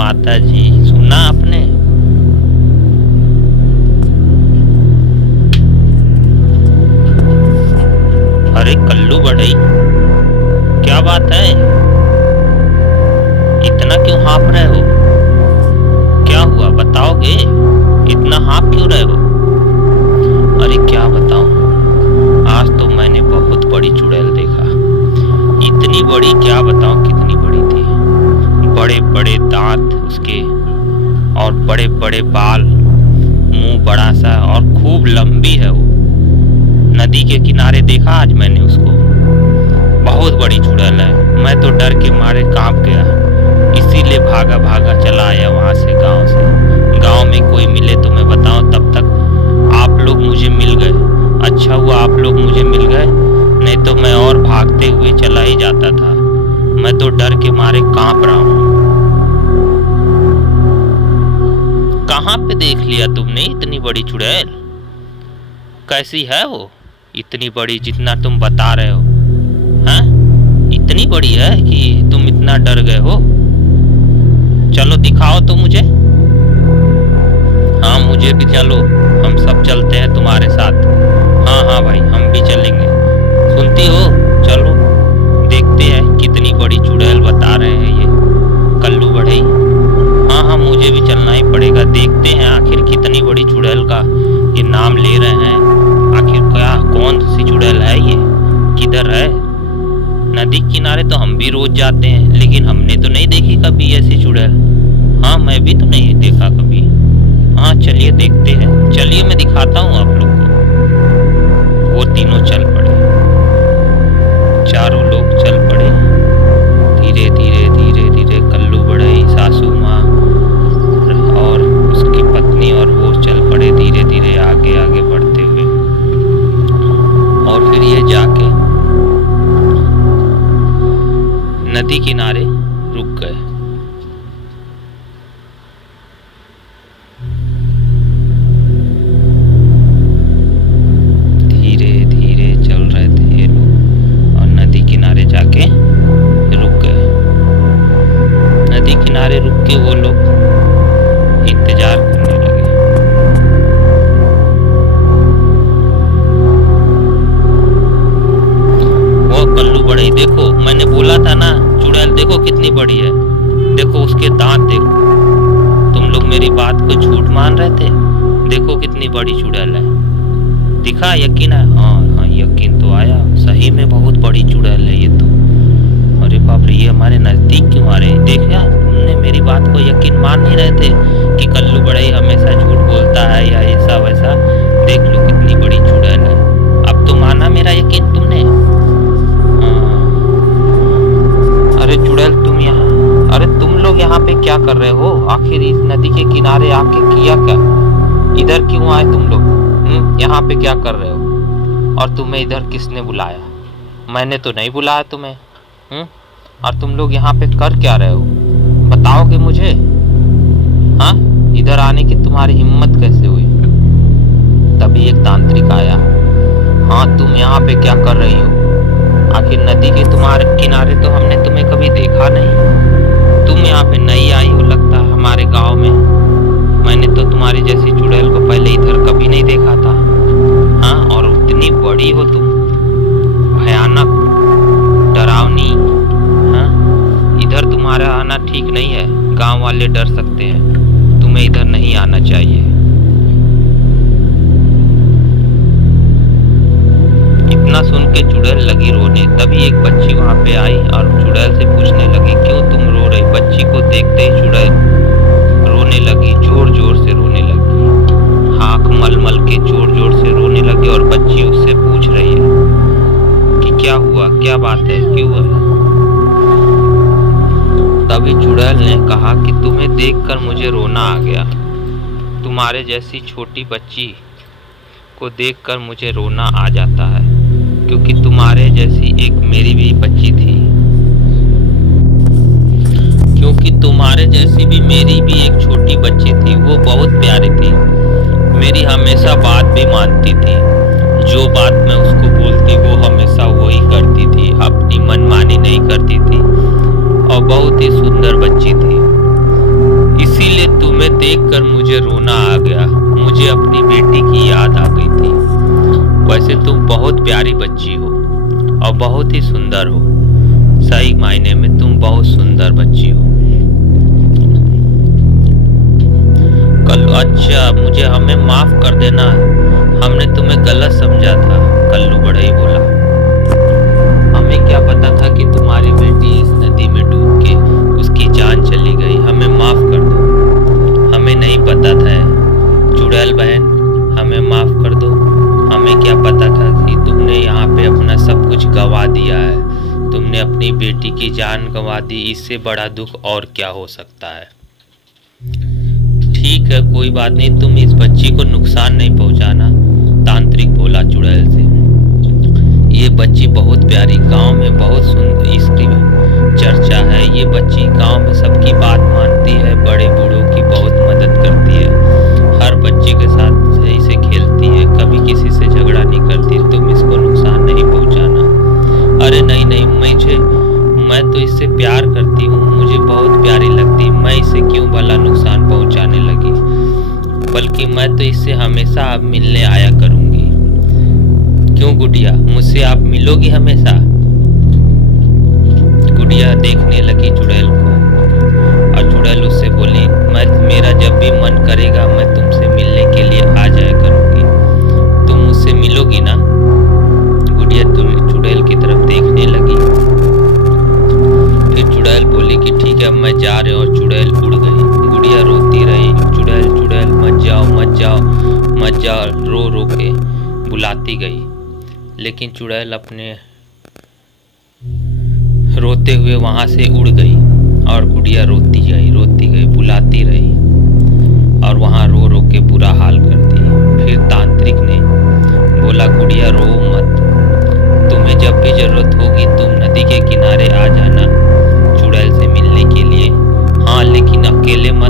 माता जी, सुना आपने? अरे कल्लू बढ़ई, क्या बात है? इतना क्यों हाँफ रहे हो? क्या हुआ बताओगे? इतना हाँफ क्यों रहे हो? अरे क्या बताऊं, आज तो मैंने बहुत बड़ी चुड़ैल देखा। इतनी बड़ी क्या बताऊं कितनी बड़ी थी। बड़े बड़े दांत उसके और बड़े बड़े बाल, मुंह बड़ा सा और खूब लंबी है वो। नदी के किनारे देखा आज मैंने उसको। बहुत बड़ी चुड़ैल है। मैं तो डर के मारे कांप गया, इसीलिए भागा भागा चला आया वहां से, गांव से। गांव में कोई मिले तो मैं बताऊं, तब तक आप लोग मुझे मिल गए। अच्छा हुआ आप लोग मुझे मिल गए, नहीं तो मैं और भागते हुए चला ही जाता था। मैं तो डर के मारे कांप रहा हूँ। कहाँ पे देख लिया तुमने इतनी बड़ी चुड़ैल? कैसी है वो? इतनी बड़ी जितना तुम बता रहे हो? हैं? इतनी बड़ी है कि तुम इतना डर गए हो? चलो दिखाओ तो मुझे। हाँ मुझे भी चलो, हम सब चलते हैं तुम्हारे साथ। हाँ हाँ भाई, हम भी चलेंगे। सुनती हो? चलो देखते हैं कितनी बड़ी चुड़ैल बता रहे हैं ये कल्लू बढ़ई। हाँ हाँ, मुझे भी चलना ही पड़ेगा। देखते हैं आखिर कितनी बड़ी चुड़ैल का ये नाम ले रहे हैं। आखिर क्या, कौन सी चुड़ैल है ये, किधर है? नदी किनारे तो हम भी रोज जाते हैं, लेकिन हमने तो नहीं देखी कभी ऐसी चुड़ैल। हाँ मैं भी तो नहीं देखा कभी। हाँ चलिए देखते हैं। चलिए मैं दिखाता हूँ आप लोग को। वो तीनों चल पड़े, चारों लोग चल पड़े। धीरे धीरे धीरे धीरे कल्लू बढ़ई, सासू माँ और उसकी पत्नी और वो चल पड़े धीरे धीरे आगे आगे बढ़ते हुए। और फिर ये जाके नदी किनारे रुक गए। धीरे धीरे चल रहे थे ये लोग और नदी किनारे जाके रुक गए। नदी किनारे रुक के वो लोग इंतजार करने लगे। वो कल्लू बढ़ई, देखो मैंने बोला था ना, चुड़ैल देखो कितनी बड़ी है। देखो उसके दांत देखो। तुम लोग मेरी बात को झूठ मान रहे थे। देखो कितनी बड़ी चुड़ैल है। दिखा, यकीन है? हाँ हाँ यकीन तो आया, सही में बहुत बड़ी चुड़ैल है ये तो। अरे बाप रे, ये हमारे नजदीक क्यों आ रहे? देखा, तुमने मेरी बात को यकीन मान नहीं रहे थे कि कल्लू बढ़ई हमेशा झूठ बोलता है या ऐसा वैसा। देख लो कितनी बड़ी चुड़ैल है। अब तो माना मेरा यकीन तुमने। अरे चुड़ैल तुम यहाँ, अरे तुम लोग यहाँ पे क्या कर रहे हो? आखिर इस नदी के किनारे आके किया क्या? इधर क्यों आए तुम लोग? यहाँ पे क्या कर रहे हो? और तुम्हें इधर किसने बुलाया? मैंने तो नहीं बुलाया तुम्हें। और तुम लोग यहाँ पे कर क्या रहे हो? बताओगे मुझे? हाँ, इधर आने की तुम्हारी हिम्मत कैसे हुई? तभी एक तांत्रिक आया। हाँ तुम यहाँ पे क्या कर रही हो? आखिर नदी के तुम्हारे किनारे तो हमने तुम्हें कभी देखा नहीं। तुम यहाँ पे नई आई हो लगता है हमारे गांव में। मैंने तो तुम्हारी जैसी चुड़ैल को पहले इधर कभी नहीं देखा था। हाँ, और इतनी बड़ी हो तुम, भयानक, डरावनी। हाँ, इधर तुम्हारा आना ठीक नहीं है। गांव वाले डर सकते हैं। तुम्हें इधर नहीं आना चाहिए। इतना सुन के चुड़ैल लगी रोने। तभी एक बच्ची वहां पे आई और चुड़ैल से पूछने लगी, क्यों तुम रो रही? बच्ची को देखते ही चुड़ैल रोने लगी, जोर जोर से रोने लगी। आँख मल मल के जोर जोर से रोने लगी और बच्ची उससे पूछ रही है कि क्या हुआ, क्या बात है, क्यों है? तभी चुड़ैल ने कहा कि तुम्हें देखकर मुझे रोना आ गया। तुम्हारे जैसी छोटी बच्ची को देखकर मुझे रोना आ जाता है, क्योंकि तुम्हारे जैसी एक मेरी भी बच्ची थी। क्योंकि तुम्हारे जैसी भी मेरी भी एक छोटी बच्ची थी। वो बहुत प्यारी थी, मेरी हमेशा बात भी मानती थी। जो बात मैं उसको बोलती वो हमेशा वही करती थी, अपनी मनमानी नहीं करती थी और बहुत ही सुंदर बच्ची थी। तुम्हें देखकर मुझे रोना आ गया। मुझे अपनी बेटी की याद आ गई थी। वैसे तुम बहुत प्यारी बच्ची हो और बहुत ही सुंदर हो। सही मायने में तुम बहुत सुंदर बच्ची हो। अच्छा, मुझे हमें माफ कर देना, हमने तुम्हें गलत समझा था। कल्लू बढ़ई बोला। हमें क्या पता था कि तुम्हारी बेटी इस नदी में डूब के उसकी जान चली गई। हमें माफ कर दो, हमें नहीं पता था। चुड़ैल बहन, हमें माफ कर दो। हमें क्या पता था कि तुमने यहाँ पे अपना सब कुछ गंवा दिया है। तुमने अपनी बेटी की जान गंवा दी। इससे बड़ा दुख और क्या हो सकता है। ठीक है, कोई बात नहीं, तुम इस बच्ची को नुकसान नहीं पहुंचाना। तांत्रिक बोला चुड़ैल से। ये बच्ची बहुत प्यारी, गांव में बहुत सुंदर इसकी चर्चा है। ये बच्ची गांव में सबकी बात मानती है, बड़े बूढ़ों की बहुत मदद करती है, हर बच्चे के साथ सही से खेलती है, कभी किसी से झगड़ा नहीं करती। तुम इसको नुकसान नहीं पहुंचाना। अरे नहीं नहीं, मैं तो इससे प्यार करती हूँ, मुझे बहुत प्यारी लगती। मैं इसे क्यों भला नुकसान पहुंचाने लगी। बल्कि मैं तो इससे हमेशा अब मिलने आया करूंगी। क्यों गुड़िया, मुझसे आप मिलोगी हमेशा? गुड़िया देखने लगी चुड़ैल को और चुड़ैल उससे बोली, मेरा जब भी मन करेगा मैं तुमसे मिलने के लिए आ जाया करूंगी। तुम मुझसे मिलोगी ना? गुड़िया चुड़ैल की तरफ देखने लगी। फिर चुड़ैल बोली कि ठीक है, मैं जा रही हूँ, और चुड़ैल उड़ गई। गुड़िया रोती रही, चुड़ैल चुड़ैल मत जाओ मत जाओ मत जाओ, रो रो के बुलाती गई। लेकिन चुड़ैल अपने रोते हुए वहां से उड़ गई और गुड़िया रोती गई बुलाती रही और वहां रो रो के बुरा हाल करती। फिर तांत्रिक ने बोला, गुड़िया रो मत, तुम्हें जब भी जरूरत होगी तुम नदी के किनारे आ जाना चुड़ैल से मिलने के लिए। हाँ, लेकिन अकेले मत